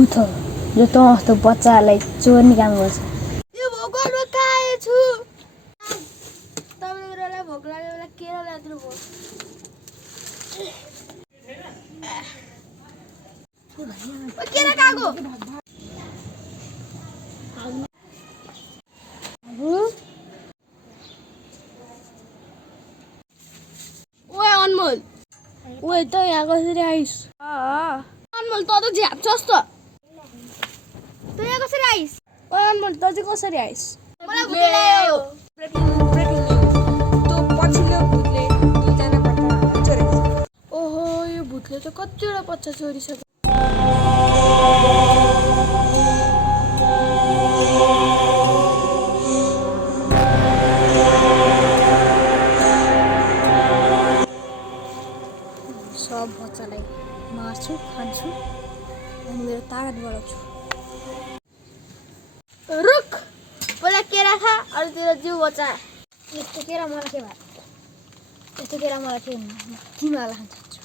भूत हो जो तँ जस्तो बच्चालाई चोर्ने काम गर्छ। यो भोकरमा खाएछु। तपाईँले बेलालाई भोक लाग्यो बेला केरा ल्याइदिनु भयो। केरा खाएको ओए अनमोल, ओए त यहाँ कसरी आइस? अनमोल त झ्याप्छस् त। तँ यहाँ कसरी आइस? ओए अनमोल त चाहिँ कसरी आइस? मलाई भुत लाग्यो। ब्रेकिङ न्युज त्यो पछिल्लो भूतले दुईजना बच्चा चोरेको छ। ओहो, यो भूतले त कतिवटा बच्चा चोरिसक्यो। सब बच्चालाई मार्छु, खान्छु अनि मेरो तागत बढाउँछु। रुख पहिला केरा खा, अरूतिर जिउ बचा। यस्तो केरा मलाई के भयो? यस्तो केरा मलाई के किमाला खान सक्छु।